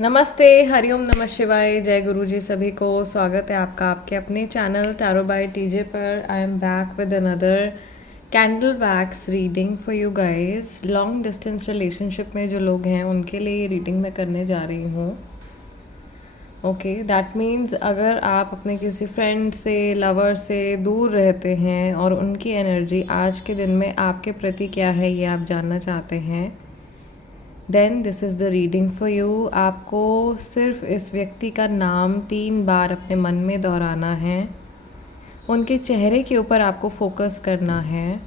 नमस्ते, हरिओम नमः शिवाय, जय गुरु जी सभी को। स्वागत है आपका आपके अपने चैनल टैरो बाय टीजे पर। I am back with another candle wax reading for you guys. Long distance relationship में जो लोग हैं उनके लिए ये रीडिंग मैं करने जा रही हूँ। ओके, दैट मीन्स अगर आप अपने किसी फ्रेंड से, लवर से दूर रहते हैं और उनकी एनर्जी आज के दिन में आपके प्रति क्या है ये आप जानना चाहते हैं, then this is the reading for you. आपको सिर्फ इस व्यक्ति का नाम 3 बार अपने मन में दोहराना है, उनके चेहरे के ऊपर आपको फोकस करना है।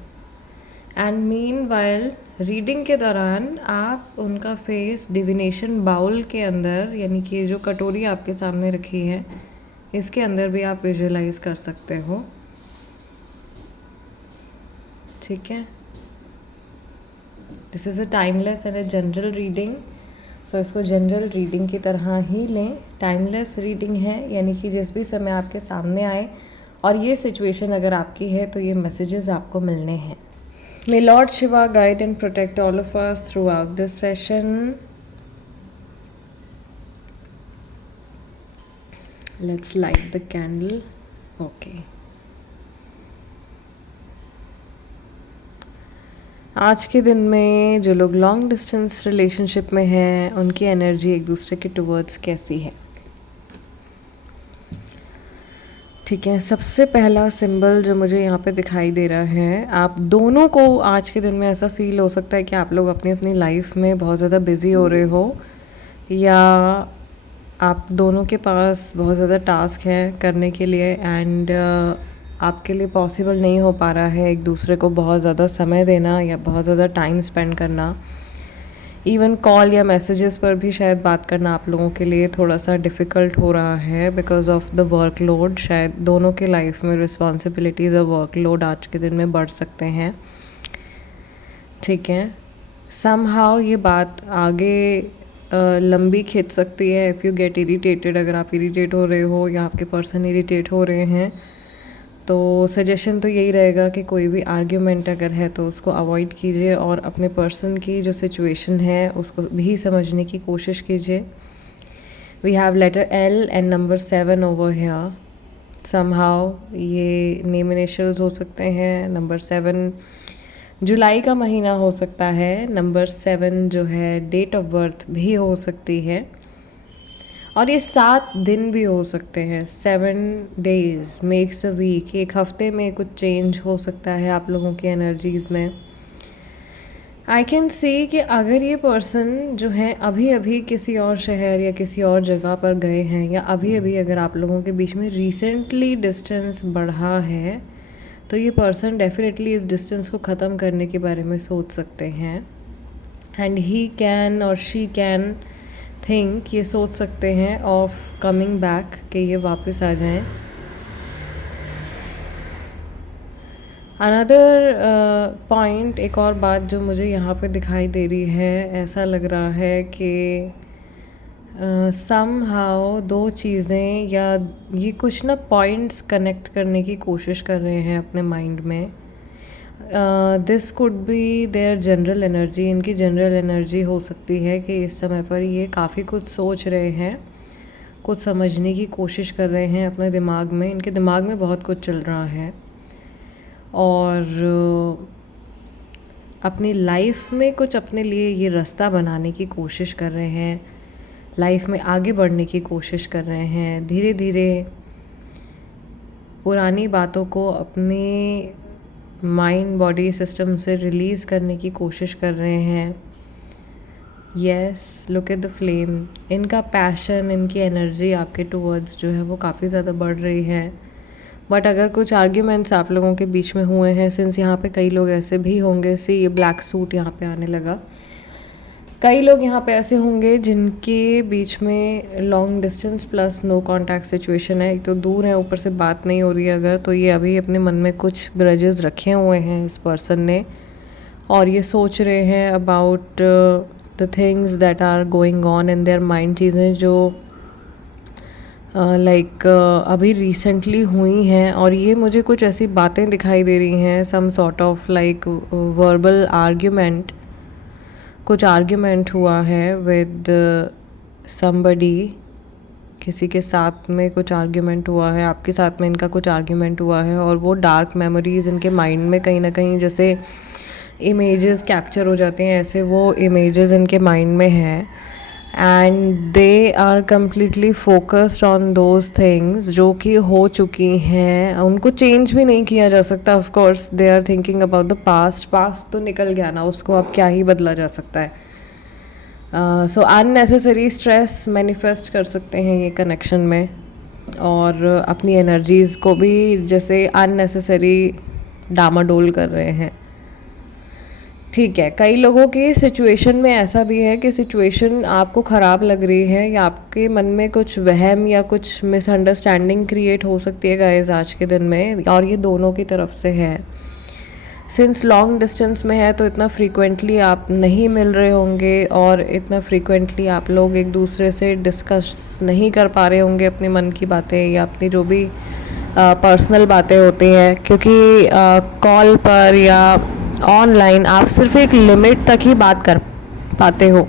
एंड मीन वाइल रीडिंग के दौरान आप उनका फेस डिविनेशन बाउल के अंदर, यानी कि जो कटोरी आपके सामने रखी है इसके अंदर भी आप विजुअलाइज कर सकते हो। ठीक है, this is a timeless and a general reading, so इसको जनरल रीडिंग की तरह ही लें। टाइमलेस रीडिंग है, यानी कि जिस भी समय आपके सामने आए और ये सिचुएशन अगर आपकी है तो ये मैसेजेस आपको मिलने हैं। May Lord Shiva guide and protect all of us throughout this session. Let's light the candle. Okay, आज के दिन में जो लोग लॉन्ग डिस्टेंस रिलेशनशिप में हैं उनकी एनर्जी एक दूसरे के टुवर्ड्स कैसी है। ठीक है, सबसे पहला सिंबल जो मुझे यहाँ पे दिखाई दे रहा है, आप दोनों को आज के दिन में ऐसा फील हो सकता है कि आप लोग अपनी अपनी लाइफ में बहुत ज़्यादा बिज़ी हो रहे हो, या आप दोनों के पास बहुत ज़्यादा टास्क है करने के लिए एंड आपके लिए पॉसिबल नहीं हो पा रहा है एक दूसरे को बहुत ज़्यादा समय देना या बहुत ज़्यादा टाइम स्पेंड करना। इवन कॉल या मैसेजेस पर भी शायद बात करना आप लोगों के लिए थोड़ा सा डिफ़िकल्ट हो रहा है बिकॉज ऑफ द वर्कलोड। शायद दोनों के लाइफ में रिस्पॉन्सिबिलिटीज़ और वर्कलोड आज के दिन में बढ़ सकते हैं। ठीक है, समहाउ ये बात आगे लंबी खिंच सकती है इफ़ यू गेट इरिटेटेड। अगर आप इरिटेट हो रहे हो या आपके पर्सन इरिटेट हो रहे हैं तो सजेशन तो यही रहेगा कि कोई भी आर्ग्यूमेंट अगर है तो उसको अवॉइड कीजिए और अपने पर्सन की जो सिचुएशन है उसको भी समझने की कोशिश कीजिए। We have letter L and number 7 over here. Somehow ये नेम इनिशियल्स हो सकते हैं। नंबर 7 जुलाई का महीना हो सकता है। नंबर 7 जो है डेट ऑफ बर्थ भी हो सकती है और ये 7 दिन भी हो सकते हैं। 7 डेज मेक्स अ वीक। एक हफ्ते में कुछ चेंज हो सकता है आप लोगों की एनर्जीज़ में। आई कैन सी कि अगर ये पर्सन जो है अभी अभी किसी और शहर या किसी और जगह पर गए हैं, या अभी अभी अगर आप लोगों के बीच में रिसेंटली डिस्टेंस बढ़ा है, तो ये पर्सन डेफिनेटली इस डिस्टेंस को ख़त्म करने के बारे में सोच सकते हैं। एंड ही कैन और शी कैन थिंक, ये सोच सकते हैं ऑफ कमिंग बैक, कि ये वापस आ जाएं। अनदर पॉइंट, एक और बात जो मुझे यहाँ पे दिखाई दे रही है, ऐसा लग रहा है कि सम हाउ 2 चीज़ें या ये कुछ ना पॉइंट्स कनेक्ट करने की कोशिश कर रहे हैं अपने माइंड में। This could be their general energy. इनकी जनरल एनर्जी हो सकती है कि इस समय पर ये काफ़ी कुछ सोच रहे हैं, कुछ समझने की कोशिश कर रहे हैं अपने दिमाग में। इनके दिमाग में बहुत कुछ चल रहा है और अपनी लाइफ में कुछ अपने लिए ये रास्ता बनाने की कोशिश कर रहे हैं, लाइफ में आगे बढ़ने की कोशिश कर रहे हैं। धीरे धीरे पुरानी बातों को अपने माइंड बॉडी सिस्टम से रिलीज़ करने की कोशिश कर रहे हैं। Yes, look at the flame. इनका पैशन, इनकी एनर्जी आपके टूवर्ड्स जो है वो काफ़ी ज़्यादा बढ़ रही है। बट अगर कुछ आर्ग्यूमेंट्स आप लोगों के बीच में हुए हैं, सिंस यहाँ पे कई लोग ऐसे भी होंगे, सी ये ब्लैक सूट यहाँ पे आने लगा, कई लोग यहाँ पे ऐसे होंगे जिनके बीच में long distance plus no contact situation है। एक तो दूर है, ऊपर से बात नहीं हो रही है अगर, तो ये अभी अपने मन में कुछ ग्रजेस रखे हुए हैं इस पर्सन ने, और ये सोच रहे हैं about the things that are going on in their mind. चीज़ें जो अभी रिसेंटली हुई हैं, और ये मुझे कुछ ऐसी बातें दिखाई दे रही हैं, some sort of like verbal argument. कुछ आर्ग्यूमेंट हुआ है विद somebody, किसी के साथ में कुछ आर्ग्यूमेंट हुआ है, आपके साथ में इनका कुछ आर्ग्यूमेंट हुआ है, और वो डार्क मेमोरीज़ इनके माइंड में कहीं ना कहीं जैसे इमेजेस कैप्चर हो जाते हैं, ऐसे वो इमेजेस इनके माइंड में हैं, and they are completely focused on those things जो कि हो चुकी हैं, उनको चेंज भी नहीं किया जा सकता. Of course they are thinking about the past. Past तो निकल गया ना, उसको अब क्या ही बदला जा सकता है. सो अननेसेसरी स्ट्रेस मैनिफेस्ट कर सकते हैं ये कनेक्शन में, और अपनी एनर्जीज़ को भी जैसे अननेसेसरी डामाडोल कर रहे हैं. ठीक है, कई लोगों की सिचुएशन में ऐसा भी है कि सिचुएशन आपको ख़राब लग रही है, या आपके मन में कुछ वहम या कुछ मिसअंडरस्टैंडिंग क्रिएट हो सकती है गाइस आज के दिन में, और ये दोनों की तरफ से है. सिंस लॉन्ग डिस्टेंस में है तो इतना फ्रीक्वेंटली आप नहीं मिल रहे होंगे, और इतना फ्रीक्वेंटली आप लोग एक दूसरे से डिस्कस नहीं कर पा रहे होंगे अपने मन की बातें या अपनी जो भी पर्सनल बातें होती हैं, क्योंकि कॉल पर या ऑनलाइन आप सिर्फ एक लिमिट तक ही बात कर पाते हो.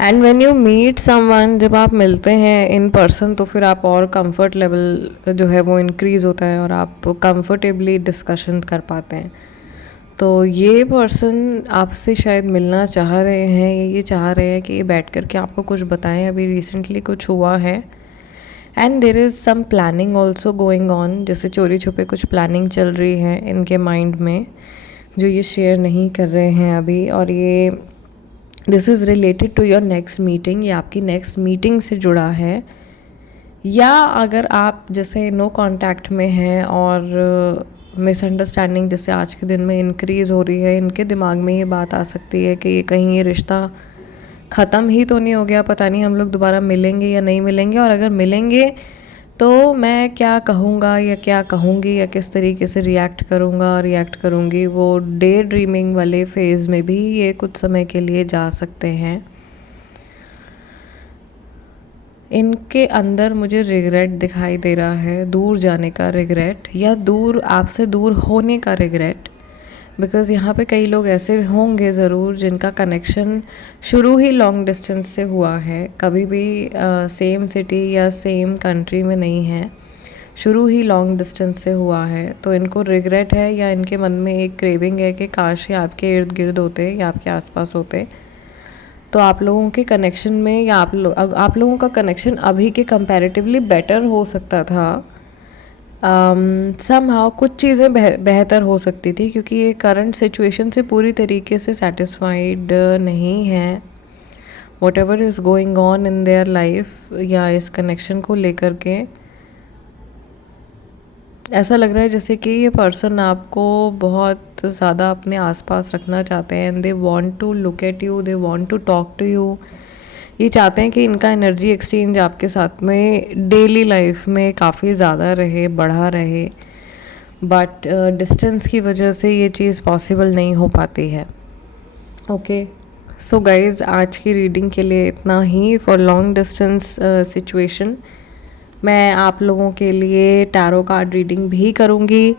And when you meet someone, जब आप मिलते हैं इन पर्सन, तो फिर आप और कंफर्ट लेवल जो है वो इंक्रीज़ होता है और आप कंफर्टेबली डिस्कशन कर पाते हैं. तो ये पर्सन आपसे शायद मिलना चाह रहे हैं, ये चाह रहे हैं कि ये बैठ कर के आपको कुछ बताएं, अभी रिसेंटली कुछ हुआ है. And there is some planning also going on, जैसे चोरी छुपे कुछ प्लानिंग चल रही है इनके माइंड में, जो ये शेयर नहीं कर रहे हैं अभी. और ये this is related to your next meeting, ये आपकी नेक्स्ट मीटिंग से जुड़ा है. या अगर आप जैसे नो कांटेक्ट में हैं और मिसअंडरस्टैंडिंग जैसे आज के दिन में इंक्रीज़ हो रही है, इनके दिमाग में ये बात आ सकती है कि कहीं ये रिश्ता ख़त्म ही तो नहीं हो गया, पता नहीं हम लोग दोबारा मिलेंगे या नहीं मिलेंगे, और अगर मिलेंगे तो मैं क्या कहूँगा या क्या कहूँगी या किस तरीके से रिएक्ट करूँगा रिएक्ट करूँगी. वो डे ड्रीमिंग वाले फेज़ में भी ये कुछ समय के लिए जा सकते हैं. इनके अंदर मुझे रिग्रेट दिखाई दे रहा है, दूर जाने का रिग्रेट, या दूर आपसे दूर होने का रिग्रेट. बिकॉज़ यहाँ पे कई लोग ऐसे होंगे ज़रूर जिनका कनेक्शन शुरू ही लॉन्ग डिस्टेंस से हुआ है, कभी भी सेम सिटी या सेम कंट्री में नहीं है, शुरू ही लॉन्ग डिस्टेंस से हुआ है. तो इनको रिग्रेट है, या इनके मन में एक क्रेविंग है कि काश ये आपके इर्द गिर्द होते या आपके आसपास होते, तो आप लोगों के कनेक्शन में, या आप लोगों का कनेक्शन अभी के कंपैरेटिवली बेटर हो सकता था. समहाउ कुछ चीज़ें बेहतर हो सकती थी, क्योंकि ये करंट सिचुएशन से पूरी तरीके से सेटिस्फाइड नहीं है. What ever is going on in their life, या इस कनेक्शन को लेकर के ऐसा लग रहा है जैसे कि ये पर्सन आपको बहुत ज़्यादा अपने आसपास रखना चाहते हैं. And they want to look at you, they want to talk to you. ये चाहते हैं कि इनका एनर्जी एक्सचेंज आपके साथ में डेली लाइफ में काफ़ी ज़्यादा रहे, बढ़ा रहे, बट डिस्टेंस की वजह से ये चीज़ पॉसिबल नहीं हो पाती है. ओके, सो गाइज़, आज की रीडिंग के लिए इतना ही फॉर लॉन्ग डिस्टेंस सिचुएशन. मैं आप लोगों के लिए टैरो कार्ड रीडिंग भी करूँगी.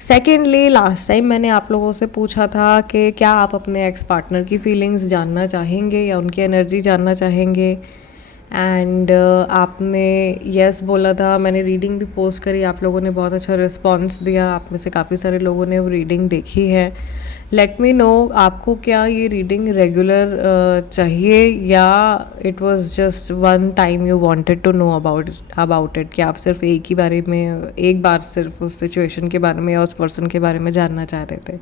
सेकेंडली, लास्ट टाइम मैंने आप लोगों से पूछा था कि क्या आप अपने एक्स पार्टनर की फीलिंग्स जानना चाहेंगे या उनकी एनर्जी जानना चाहेंगे, एंड आपने यस बोला था. मैंने रीडिंग भी पोस्ट करी, आप लोगों ने बहुत अच्छा रिस्पॉन्स दिया, आप में से काफ़ी सारे लोगों ने वो रीडिंग देखी है. लेट मी नो, आपको क्या ये रीडिंग रेगुलर चाहिए, या it was just one time you wanted to know about it, कि आप सिर्फ एक बार सिर्फ उस सिचुएशन के बारे में या उस पर्सन के बारे में जानना चाह रहे थे.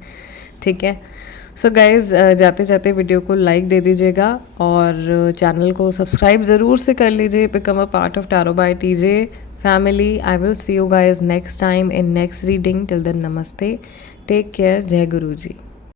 ठीक है, सो गाइज़, जाते जाते वीडियो को लाइक दे दीजिएगा और चैनल को सब्सक्राइब ज़रूर से कर लीजिए. Become a part of tarot by TJ family. I will see you guys next time in next reading. Till then, नमस्ते, टेक केयर, जय गुरु जी.